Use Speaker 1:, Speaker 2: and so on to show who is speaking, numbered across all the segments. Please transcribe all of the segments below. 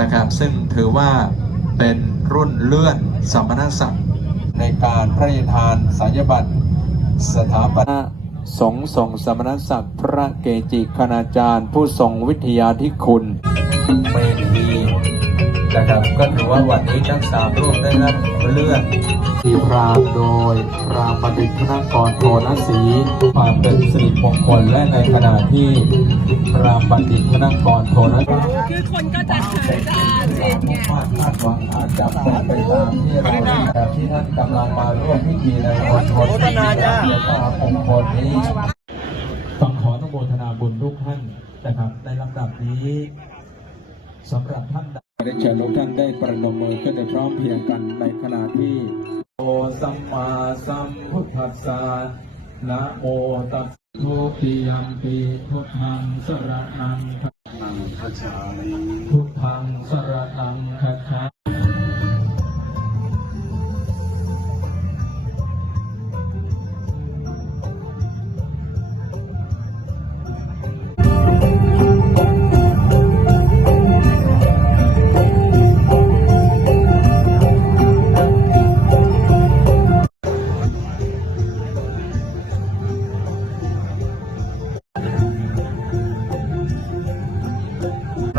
Speaker 1: นะครับ ซึ่งถือว่าเป็นรุ่นเลื่อนสมณศักดิ์ในการพระราชทานสัญญบัตรสถาปนาสงส่งสมณศักดิ์พระเกจิคณาจารย์ ผู้ทรงวิทยาธิคุณเป็น นะครับ ก็ถือว่าวันนี้ทั้งสามรูปได้รับเลื่อนทีพรามโดยพรามบัณฑิตธนกรโทนศรีความเป็นสิริมงคลและในขณะที่พรามบัณฑิตธนกรโทนศรี
Speaker 2: คือคนก็จะจะเจ็บไง
Speaker 1: คาดคาดหวังอาจจะเป็นไปตามที่เราได้แบบที่ท่านกำลังมาร่วมพิธีในวันโทษที่ในพระองคลนี้ต้องขออนุโมทนาบุญทุกท่านนะครับในลำดับนี้สำหรับท่านใด ได้เชิญทุกท่านได้ประนมมือขึ้นในพร้อมเพียงกันในขณะที่โอสัมมาสัมพุทธัสสะนะโมตัสสะทุติยมปีพุทธังสรณังคัจฉามิพุทธังสรณังคัจฉา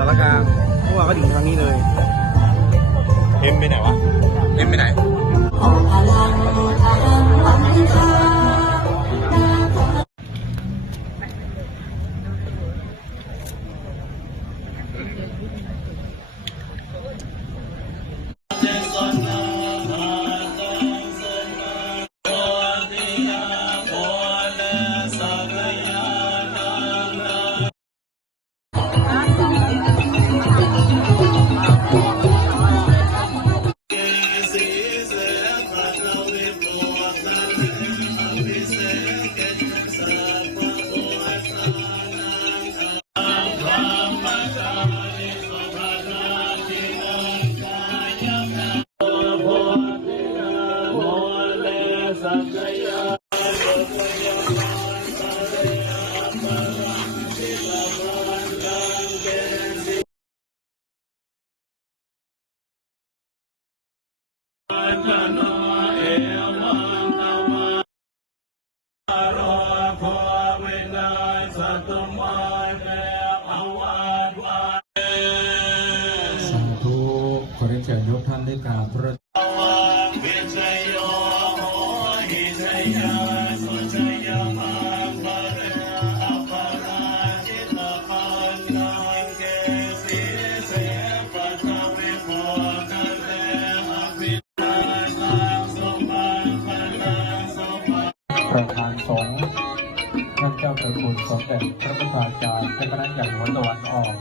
Speaker 1: า
Speaker 3: รกลางเพราะว่าก็ถึงทางนี้เลย เอ็มไปไหนวะ เอ็มไปไหนสาธุ ขอเรียนเชิญยกท่านได้กราบพระ ฝ่ายทางสงฆ์ท่านเจ้าผลบุญสมเด็จพระพุทธาจารย์เจ้าคณะใหญ่หัวตะวันออก